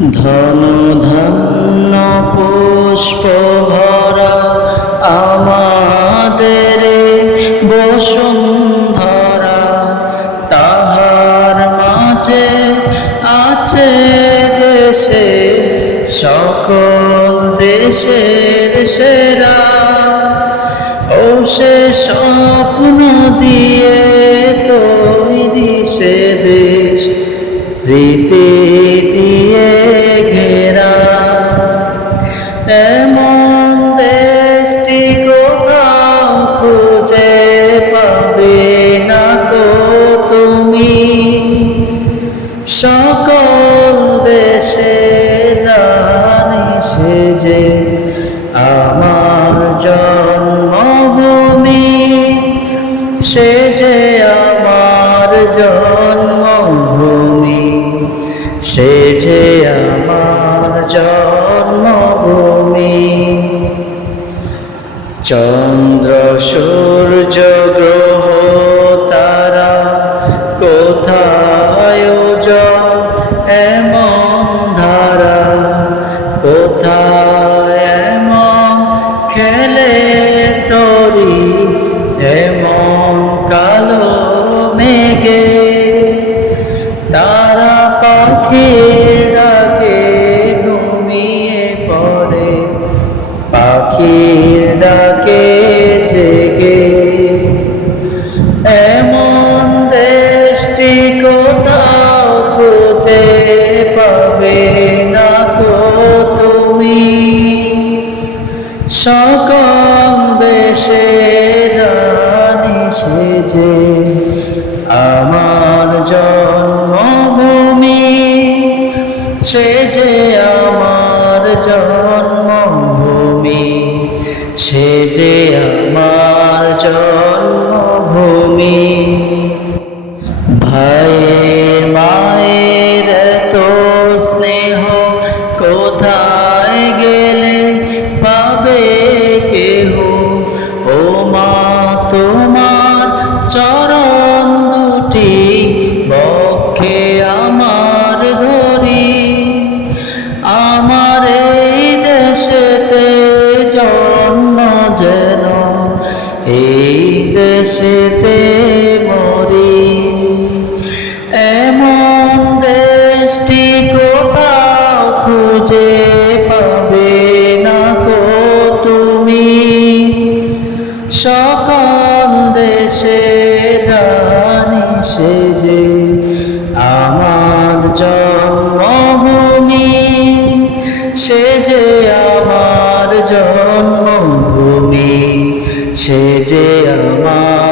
ধন ধন্য পুষ্প ভরা আমাদের বসুন্ধরা, তাহার মাঝে আছে দেশে সকল দেশের সেরা। ও সে স্বপ্ন দিয়ে তৈরি সে দেশ, স্মৃতি দিয়ে ঘেরা। এমন দেশটি কোথাও খুঁজে পাবে না গো তুমি। সকল দেশের রানী সেজে আমার জন্মভূমি, সে যে আমার জন্মভূমি, সে যে আমার জন্মভূমি। চন্দ্র সূর্য গ্রহ তারা কোথায় উজ্জ্বল এমন ধারা, কোথায় এমন খেলে তরি এমন কালো মেঘে। তারা পাখির ডাকে ঘুমিয়ে পড়ে, পাখির ডাকে জেগে। এমন দেশটি কোথাও খুঁজে পাবে না গো তুমি। সকল দেশের রানী সেজে আমার জন্মভূমি, সে যে আমার জন্মভূমি, সে যে আমার জন্মভূমি। ভাইয়ের মায়ের তো স্নেহ কোথায় গেলে পাবে কেহ। ও মা তোমার চরণ দুটি বক্ষে আমার ধরি, আমার এই দেশেতে জন্ম যেন এই দেশেতে মরি। এমন দেশটি কোথাও খুঁজে পাবে না গো তুমি। সকল দেশের রানী সেজে আমার জন্মভূমি, সে যে আমার জন্মভূমি, সে যে আমার